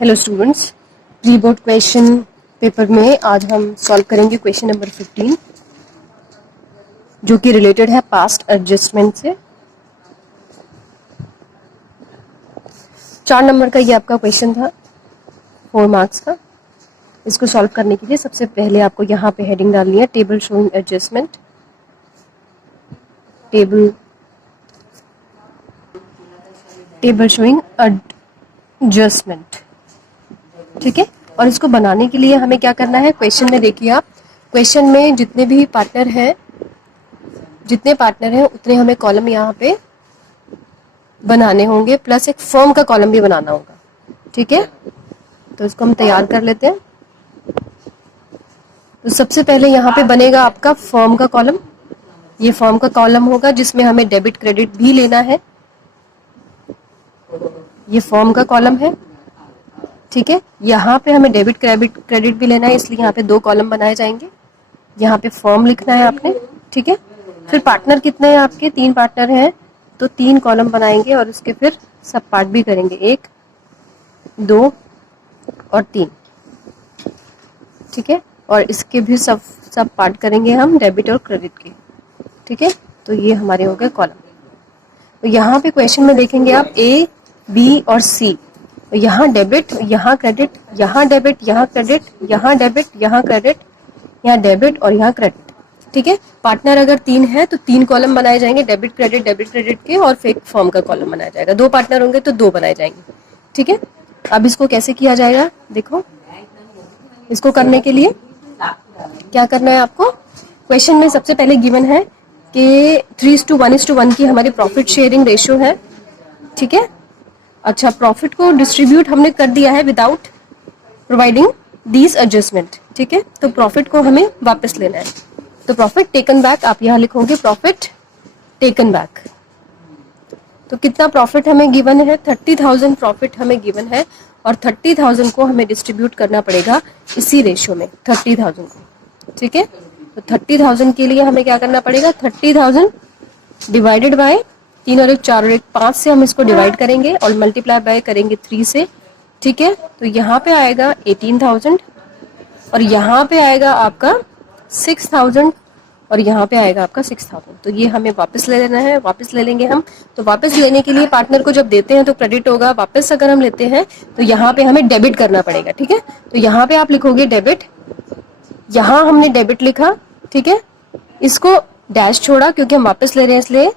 Hello students, pre board question paper में आज हम सॉल्व करेंगे क्वेश्चन नंबर 15 जो कि रिलेटेड है पास्ट एडजस्टमेंट से। 4 नंबर का ये आपका क्वेश्चन था, 4 मार्क्स का। इसको सॉल्व करने के लिए सबसे पहले आपको यहाँ पे हेडिंग डालनी है table showing adjustment. Table showing adjustment, ठीक है। और इसको बनाने के लिए हमें क्या करना है, क्वेश्चन में देखिए आप, क्वेश्चन में जितने पार्टनर हैं उतने हमें कॉलम यहाँ पे बनाने होंगे, प्लस एक फॉर्म का कॉलम भी बनाना होगा, ठीक है। तो इसको हम तैयार कर लेते हैं। तो सबसे पहले यहाँ पे बनेगा आपका फॉर्म का कॉलम। ये फॉर्म का कॉलम होगा जिसमें हमें डेबिट क्रेडिट भी लेना है। ये फॉर्म का कॉलम है, ठीक है। यहाँ पे हमें डेबिट क्रेडिट भी लेना है, इसलिए यहाँ पे 2 कॉलम बनाए जाएंगे। यहाँ पे फॉर्म लिखना है आपने, ठीक है। फिर पार्टनर कितने हैं आपके, 3 पार्टनर हैं, तो 3 कॉलम बनाएंगे और उसके फिर सब पार्ट भी करेंगे, 1, 2 और 3, ठीक है। और इसके भी सब पार्ट करेंगे हम डेबिट और क्रेडिट के, ठीक है। तो ये हमारे हो गए कॉलम। तो यहाँ पे क्वेश्चन में देखेंगे आप A, B और C, यहाँ डेबिट, यहाँ क्रेडिट, यहाँ डेबिट, यहाँ क्रेडिट, यहाँ डेबिट, यहाँ क्रेडिट, यहाँ डेबिट और यहाँ क्रेडिट, ठीक है। पार्टनर अगर 3 है तो 3 कॉलम बनाए जाएंगे डेबिट क्रेडिट के, और फिर फॉर्म का कॉलम बनाया जाएगा। 2 पार्टनर होंगे तो 2 बनाए जाएंगे, ठीक है। अब इसको कैसे किया जाएगा, देखो। इसको करने के लिए क्या करना है आपको, क्वेश्चन में सबसे पहले गिवन है कि 3:1:1 की हमारी प्रॉफिट शेयरिंग रेशियो है, ठीक है। अच्छा, प्रॉफिट को डिस्ट्रीब्यूट हमने कर दिया है विदाउट प्रोवाइडिंग दीज एडजस्टमेंट, ठीक है। तो प्रॉफिट को हमें वापस लेना है, तो प्रॉफिट टेकन बैक आप यहाँ लिखोगे, प्रॉफिट टेकन बैक। तो कितना प्रॉफिट हमें गिवन है, 30,000 प्रॉफिट हमें गिवन है, और 30,000 को हमें डिस्ट्रीब्यूट करना पड़ेगा इसी रेशियो में, 30,000 को, ठीक है। तो 30,000 के लिए हमें क्या करना पड़ेगा, 30,000 डिवाइडेड बाय 3 और 1 4 और 1 5 से हम इसको डिवाइड करेंगे और मल्टीप्लाई बाय करेंगे 3 से, ठीक है। तो यहाँ पे आएगा 18,000 और यहाँ पे आएगा आपका 6,000 और यहाँ पे आएगा आपका 6,000। तो ये हमें वापस ले लेना है, वापस ले लेंगे हम। तो वापस लेने के लिए पार्टनर को जब देते हैं तो क्रेडिट होगा, वापस अगर हम लेते हैं तो यहाँ पे हमें डेबिट करना पड़ेगा, ठीक है। तो यहाँ पे आप लिखोगे डेबिट, यहाँ हमने डेबिट लिखा, ठीक है। इसको डैश छोड़ा क्योंकि हम वापस ले रहे हैं इसलिए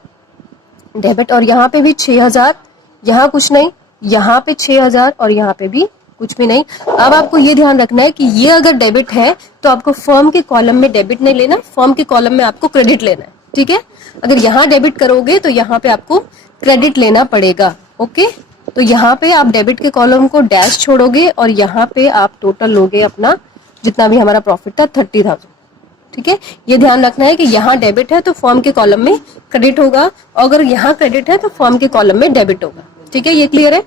डेबिट, और यहाँ पे भी 6,000, यहाँ कुछ नहीं, यहाँ पे 6,000 और यहाँ पे भी कुछ भी नहीं। अब आपको ये ध्यान रखना है कि ये अगर डेबिट है तो आपको फर्म के कॉलम में डेबिट नहीं लेना, फर्म के कॉलम में आपको क्रेडिट लेना है, ठीक है। अगर यहाँ डेबिट करोगे तो यहाँ पे आपको क्रेडिट लेना पड़ेगा, ओके। तो यहाँ पे आप डेबिट के कॉलम को डैश छोड़ोगे और यहाँ पे आप टोटल लोगे अपना जितना भी हमारा प्रॉफिट था 30,000, ठीक है। ये ध्यान रखना है कि यहाँ डेबिट है तो फर्म के कॉलम में क्रेडिट होगा, अगर यहाँ क्रेडिट है तो फर्म के कॉलम में डेबिट होगा, ठीक है। ये क्लियर है।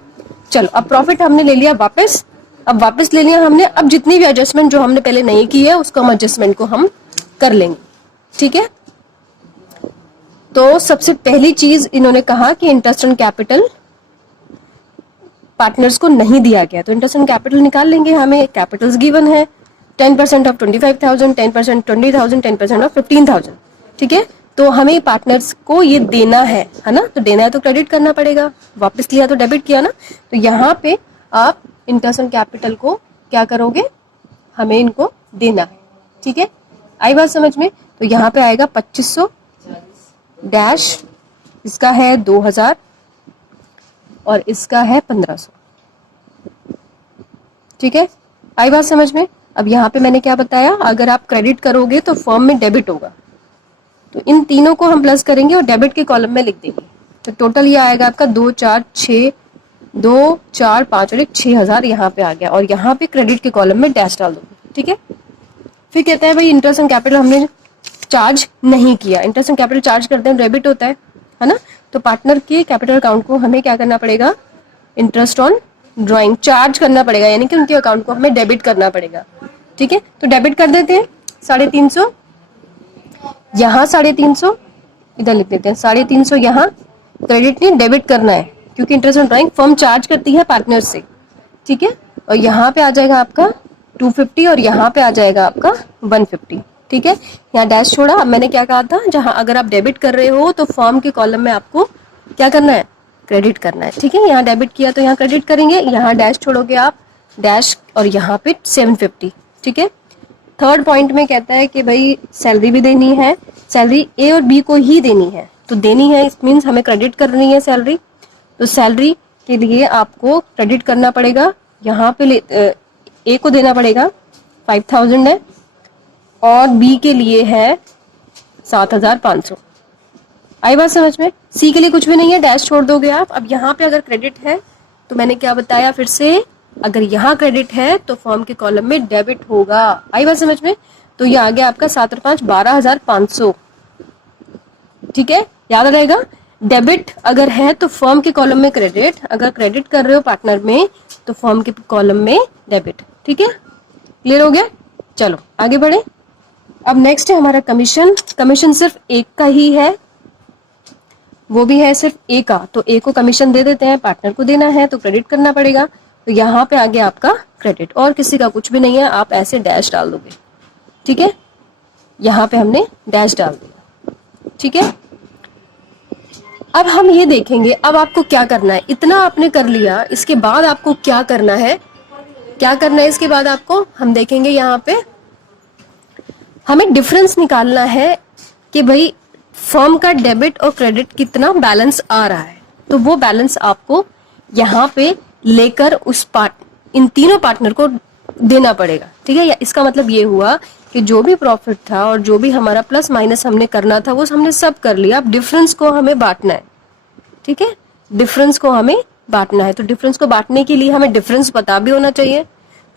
चलो, अब प्रॉफिट हमने ले लिया वापस, अब वापस ले लिया हमने, अब जितनी भी एडजस्टमेंट जो हमने पहले नहीं की है उसको हम एडजस्टमेंट को हम कर लेंगे, ठीक है। तो सबसे पहली चीज इन्होंने कहा कि इंटरेस्ट ऑन कैपिटल पार्टनर्स को नहीं दिया गया, तो इंटरेस्ट ऑन कैपिटल निकाल लेंगे। हमें कैपिटल्स गिवन है 10% ऑफ 25,000, 10% 20,000, 10% ऑफ 15,000, ठीक है। तो हमें पार्टनर्स को ये देना है ना, तो देना है तो क्रेडिट करना पड़ेगा, वापस लिया तो डेबिट किया ना। तो यहाँ पे आप इंटरेस्ट ऑन कैपिटल को क्या करोगे, हमें इनको देना है, ठीक है। आई बात समझ में। तो यहाँ पे आएगा 2500 डैश, इसका है 2,000 और इसका है 1,500, ठीक है। आई बात समझ में। अब यहाँ पे मैंने क्या बताया, अगर आप क्रेडिट करोगे तो फर्म में डेबिट होगा, तो इन तीनों को हम प्लस करेंगे और डेबिट के कॉलम में लिख देंगे। तो टोटल ये आएगा आपका 2 4 6 2 4 5 और 1 6,000 यहाँ पे आ गया, और यहाँ पे क्रेडिट के कॉलम में डैश डाल दोगे, ठीक है। फिर कहता है भाई इंटरेस्ट ऑन कैपिटल हमने चार्ज नहीं किया, इंटरेस्ट ऑन कैपिटल चार्ज करते हैं डेबिट होता है ना। तो पार्टनर के कैपिटल अकाउंट को हमें क्या करना पड़ेगा, इंटरेस्ट ऑन ड्राइंग चार्ज करना पड़ेगा, यानी कि उनके अकाउंट को हमें डेबिट करना पड़ेगा, ठीक है। तो डेबिट कर देते हैं 350, यहाँ 350 इधर लिख देते हैं, 350 यहाँ, क्रेडिट नहीं डेबिट करना है क्योंकि interest on drawing firm charge करती है पार्टनर से, ठीक है। और यहाँ पे आ जाएगा आपका 250 और यहाँ पे आ जाएगा आपका 150। ठीक है, यहाँ डैश छोड़ा। अब मैंने क्या कहा था, जहां अगर आप डेबिट कर रहे हो तो फॉर्म के कॉलम में आपको क्या करना है, क्रेडिट करना है। ठीक है, यहाँ डेबिट किया तो यहाँ क्रेडिट करेंगे, यहाँ डैश छोड़ोगे आप, डैश, और यहाँ पे 750। ठीक है, थर्ड पॉइंट में कहता है कि भाई सैलरी भी देनी है, सैलरी ए और बी को ही देनी है, तो देनी है इस मीन्स हमें क्रेडिट करनी है सैलरी। तो सैलरी के लिए आपको क्रेडिट करना पड़ेगा, यहाँ पे ए को देना पड़ेगा 5000 है और बी के लिए है 7500। आई बात समझ में? सी के लिए कुछ भी नहीं है, डैश छोड़ दोगे आप। अब यहाँ पे अगर क्रेडिट है तो मैंने क्या बताया फिर से, अगर यहाँ क्रेडिट है तो फॉर्म के कॉलम में डेबिट होगा। आई बात समझ में? तो ये आ गया आपका 7 और 5 12,500। ठीक है, याद रहेगा, डेबिट अगर है तो फर्म के कॉलम में क्रेडिट, अगर क्रेडिट कर रहे हो पार्टनर में तो फर्म के कॉलम में डेबिट। ठीक है, क्लियर हो गया? चलो आगे बढ़े। अब नेक्स्ट है हमारा कमीशन। कमीशन सिर्फ एक का ही है, वो भी है सिर्फ ए का, तो ए को कमीशन दे देते हैं, पार्टनर को देना है तो क्रेडिट करना पड़ेगा। तो यहाँ पे आ गया आपका क्रेडिट, और किसी का कुछ भी नहीं है, आप ऐसे डैश डाल दोगे। ठीक है, यहाँ पे हमने डैश डाल दिया। ठीक है, अब हम ये देखेंगे, अब आपको क्या करना है, इतना आपने कर लिया, इसके बाद आपको क्या करना है, क्या करना है इसके बाद आपको, हम देखेंगे यहाँ पे हमें डिफरेंस निकालना है कि भाई फर्म का डेबिट और क्रेडिट कितना बैलेंस आ रहा है। तो वो बैलेंस आपको यहाँ पे लेकर इन तीनों पार्टनर को देना पड़ेगा। ठीक है, या इसका मतलब ये हुआ कि जो भी प्रॉफिट था और जो भी हमारा प्लस माइनस हमने करना था वो हमने सब कर लिया। अब डिफरेंस को हमें बांटना है। ठीक है, डिफरेंस को हमें बांटना है, तो डिफरेंस को बांटने के लिए हमें डिफरेंस पता भी होना चाहिए।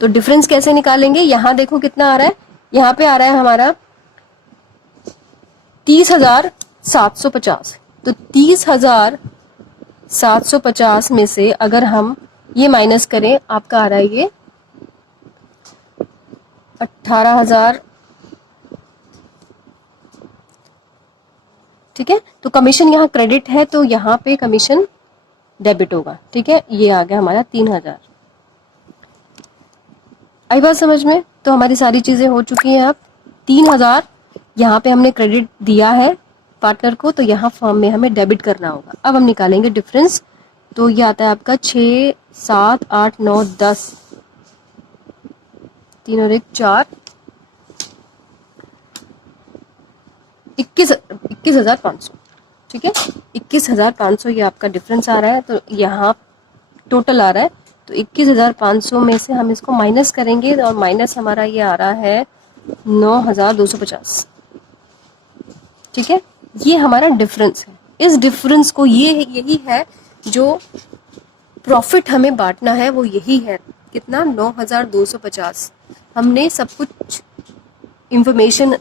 तो डिफरेंस कैसे निकालेंगे, यहाँ देखो कितना आ रहा है, यहाँ पे आ रहा है हमारा 30,750। तो 30,750 में से अगर हम ये माइनस करें, आपका आ रहा है ये 18,000। ठीक है, तो कमीशन यहाँ क्रेडिट है तो यहाँ पे कमीशन डेबिट होगा। ठीक है, ये आ गया हमारा 3,000। आई बात समझ में? तो हमारी सारी चीजें हो चुकी हैं। अब 3,000 यहाँ पे हमने क्रेडिट दिया है पार्टनर को, तो यहाँ फर्म में हमें डेबिट करना होगा। अब हम निकालेंगे डिफरेंस, तो ये आता है आपका 6, 7, 8, 9, 10, 3 और 1 4, 21,500। ठीक है, 21,500 ये आपका डिफरेंस आ रहा है। तो यहाँ टोटल आ रहा है, तो 21,500 में से हम इसको माइनस करेंगे और माइनस हमारा ये आ रहा है 9,250। ठीक है, ये हमारा डिफरेंस है। इस डिफरेंस को यही है जो प्रॉफिट हमें बांटना है, वो यही है। कितना? 9,250। हमने सब कुछ इंफॉर्मेशन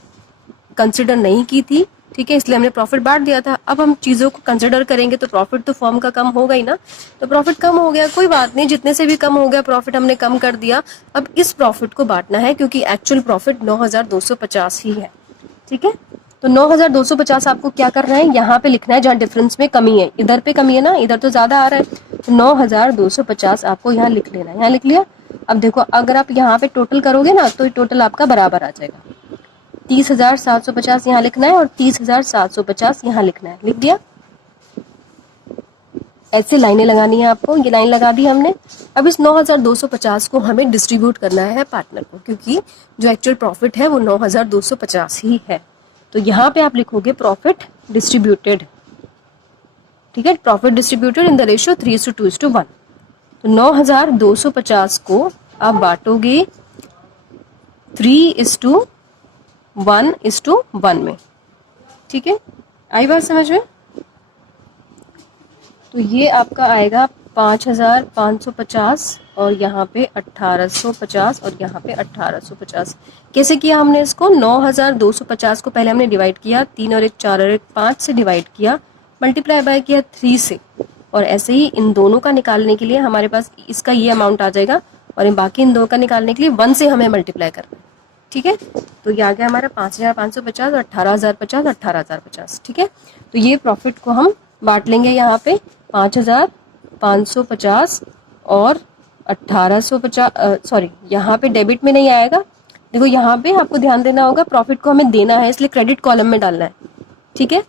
कंसिडर नहीं की थी। ठीक है, इसलिए हमने प्रॉफिट बांट दिया था। अब हम चीजों को कंसिडर करेंगे तो प्रॉफिट तो फर्म का कम होगा ही ना। तो प्रॉफिट कम हो गया, कोई बात नहीं, जितने से भी कम हो गया प्रॉफिट हमने कम कर दिया। अब इस प्रॉफिट को बांटना है, क्योंकि एक्चुअल प्रॉफिट 9,250 ही है। ठीक है, तो 9,250 आपको क्या करना है, यहाँ पे लिखना है जहाँ डिफरेंस में कमी है। इधर पे कमी है ना, इधर तो ज्यादा आ रहा है, तो 9,250 आपको यहाँ लिख लेना है। यहाँ लिख लिया। अब देखो, अगर आप यहाँ पे टोटल करोगे ना तो टोटल आपका बराबर आ जाएगा। 30,750 यहाँ लिखना है और 30,750 यहाँ लिखना है। लिख दिया। ऐसे लाइनें लगानी है आपको, ये लाइन लगा दी हमने। अब इस 9,250 को हमें डिस्ट्रीब्यूट करना है पार्टनर को, क्योंकि जो एक्चुअल प्रॉफिट है वो 9,250 ही है। तो यहाँ पे आप लिखोगे प्रॉफिट डिस्ट्रीब्यूटेड। ठीक है, profit distributed in the ratio 3:2:1। तो 9,250 को आप बांटोगे 3:1:1 में। ठीक है, आई बात समझ में? तो ये आपका आएगा 5,550 और यहाँ पे 1,850 और यहाँ पे 1,850। कैसे किया हमने इसको? 9,250 को पहले हमने डिवाइड किया, 3 और 1 4 और 1 5 से डिवाइड किया, मल्टीप्लाई बाय किया 3 से, और ऐसे ही इन दोनों का निकालने के लिए हमारे पास इसका ये अमाउंट आ जाएगा, और इन बाकी इन दोनों का निकालने के लिए 1 से हमें मल्टीप्लाई करना है। ठीक है, तो ये आ गया हमारा 5,550 और 18,050, 18,050। ठीक है, तो ये प्रॉफिट को हम बांट लेंगे यहाँ पे 5,550 और 1850, सॉरी यहाँ पे डेबिट में नहीं आएगा। देखो यहाँ पे आपको ध्यान देना होगा, प्रॉफिट को हमें देना है इसलिए क्रेडिट कॉलम में डालना है, ठीक है।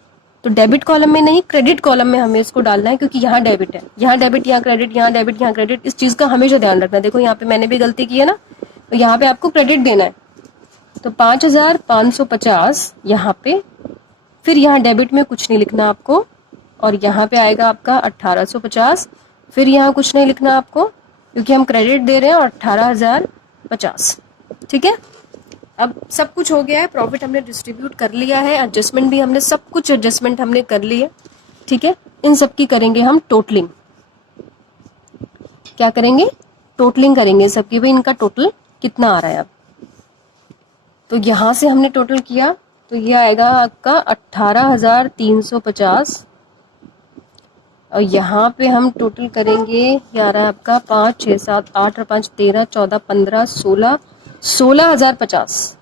तो डेबिट कॉलम में नहीं, क्रेडिट कॉलम में हमें इसको डालना है, क्योंकि यहाँ डेबिट है, यहाँ डेबिट, यहाँ क्रेडिट, यहाँ डेबिट, यहाँ क्रेडिट। इस चीज का हमेशा ध्यान रखना है। देखो यहाँ पे मैंने भी गलती की है ना, तो यहाँ पे आपको क्रेडिट देना है। तो 5550 यहाँ पे, फिर यहाँ डेबिट में कुछ नहीं लिखना आपको, और यहाँ पे आएगा आपका 1850, फिर यहाँ कुछ नहीं लिखना आपको क्योंकि हम क्रेडिट दे रहे हैं, और 18050, ठीक है। अब सब कुछ हो गया है, प्रॉफिट हमने डिस्ट्रीब्यूट कर लिया है, एडजस्टमेंट भी हमने, सब कुछ एडजस्टमेंट हमने कर ली है, ठीक है। इन सब की करेंगे हम टोटलिंग। क्या करेंगे? टोटलिंग करेंगे सबकी, भाई इनका टोटल कितना आ रहा है। अब तो यहां से हमने टोटल किया तो ये आएगा आपका 18350, और यहाँ पे हम टोटल करेंगे, ये आ रहा है आपका 5 6 7 8 और 5 13 14 15 16 16050,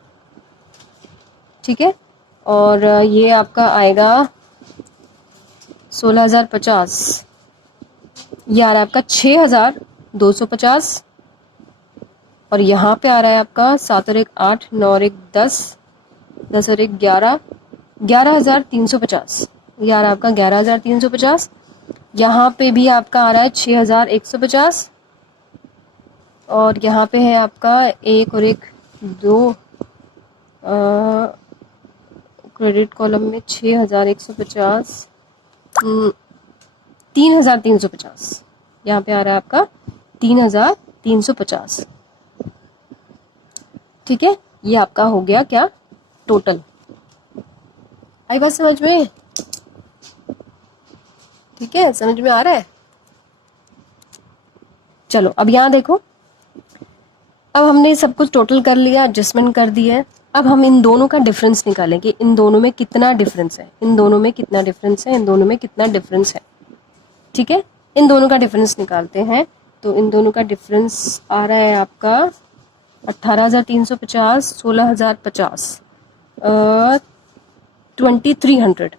ठीक है। और ये आपका आएगा 16050, ये आ रहा है आपका 6250, और यहाँ पे आ रहा है आपका 7 और 1 8 9 और 1 10 10 और 1 11 11350, ये आ रहा है आपका 11350। यहाँ पे भी आपका आ रहा है 6150, और यहाँ पे है आपका 1 और 1 2, क्रेडिट कॉलम में 6150, 3350, यहाँ पे आ रहा है आपका 3350, ठीक है। ये आपका हो गया क्या? टोटल। आई बात समझ में? ठीक है, समझ में आ रहा है? चलो अब यहाँ देखो, अब हमने सब कुछ टोटल कर लिया, एडजस्टमेंट कर दिया है। अब हम इन दोनों का डिफरेंस निकालेंगे, इन दोनों में कितना डिफरेंस है, इन दोनों में कितना डिफरेंस है, इन दोनों में कितना डिफरेंस है, ठीक है। इन दोनों का डिफरेंस निकालते हैं, तो इन दोनों का डिफरेंस आ रहा है आपका 18350, 16050, 2300।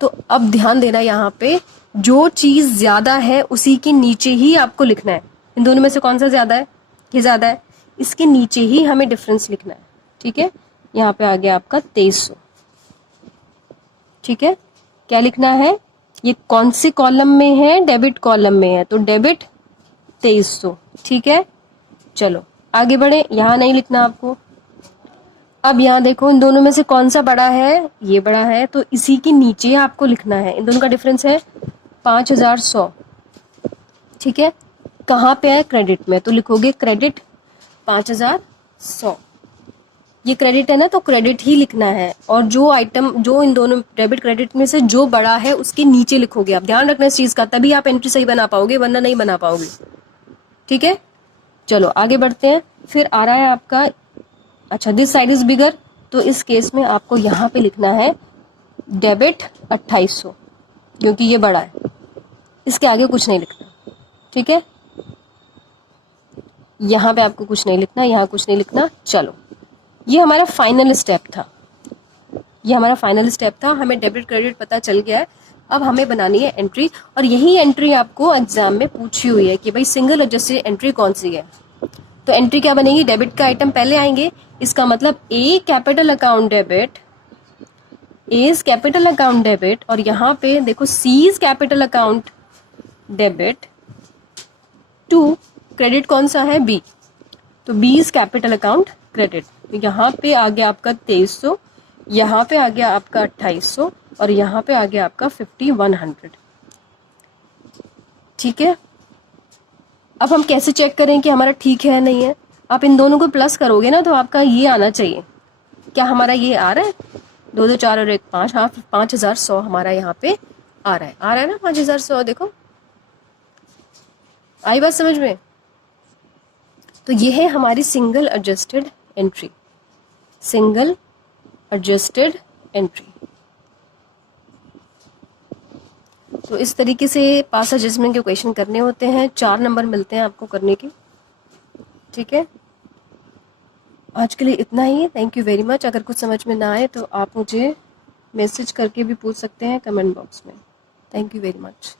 तो अब ध्यान देना, यहाँ पे जो चीज ज्यादा है उसी के नीचे ही आपको लिखना है। इन दोनों में से कौन सा ज्यादा है? ये ज्यादा है, इसके नीचे ही हमें डिफरेंस लिखना है, ठीक है। यहाँ पे आ गया आपका 2300, ठीक है। क्या लिखना है? ये कौन से कॉलम में है? डेबिट कॉलम में है, तो डेबिट 2300, ठीक है। चलो आगे बढ़े, यहाँ नहीं लिखना आपको। अब यहाँ देखो, इन दोनों में से कौन सा बड़ा है? ये बड़ा है, तो इसी के नीचे आपको लिखना है। इन दोनों का डिफरेंस है 5100, ठीक है। कहाँ पे है? क्रेडिट में, तो लिखोगे क्रेडिट 5100। ये क्रेडिट है ना, तो क्रेडिट ही लिखना है, और जो आइटम, जो इन दोनों डेबिट क्रेडिट में से जो बड़ा है उसके नीचे लिखोगे। आप ध्यान रखना इस चीज का, तभी आप एंट्री सही बना पाओगे, वरना नहीं बना पाओगे, ठीक है। चलो आगे बढ़ते हैं। फिर आ रहा है आपका, अच्छा दिस साइड इज बिगर, तो इस केस में आपको यहाँ पे लिखना है डेबिट 2800, क्योंकि ये बड़ा है, इसके आगे कुछ नहीं लिखना, ठीक है। यहाँ पे आपको कुछ नहीं लिखना, यहाँ कुछ नहीं लिखना। चलो ये हमारा फाइनल स्टेप था, ये हमारा फाइनल स्टेप था। हमें डेबिट क्रेडिट पता चल गया है, अब हमें बनानी है एंट्री, और यही एंट्री आपको एग्जाम में पूछी हुई है कि भाई सिंगल एडजस्टेड एंट्री कौन सी है। तो एंट्री क्या बनेगी? डेबिट का आइटम पहले आएंगे, इसका मतलब A capital account debit, A is capital account debit, और यहाँ पे देखो C is capital account debit to credit कौन सा है? बी, तो B is capital account credit. तो यहाँ पे आ गया आपका 2300, यहाँ पे आ गया आपका 2800, और यहाँ पे आ गया आपका 5100, ठीक है। अब हम कैसे चेक करें कि हमारा ठीक है या नहीं है? आप इन दोनों को प्लस करोगे ना, तो आपका ये आना चाहिए। क्या हमारा ये आ रहा है? 2 2 4 और 1 5, हाँ 5100 हमारा यहाँ पे आ रहा है, आ रहा है ना 5100। देखो आई बात समझ में? तो ये है हमारी single adjusted entry, single adjusted entry. तो इस तरीके से पास एडजस्टमेंट के क्वेश्चन करने होते हैं। 4 नंबर मिलते हैं आपको करने की, ठीक है। आज के लिए इतना ही, थैंक यू वेरी मच। अगर कुछ समझ में ना आए तो आप मुझे मैसेज करके भी पूछ सकते हैं कमेंट बॉक्स में। Thank you very much.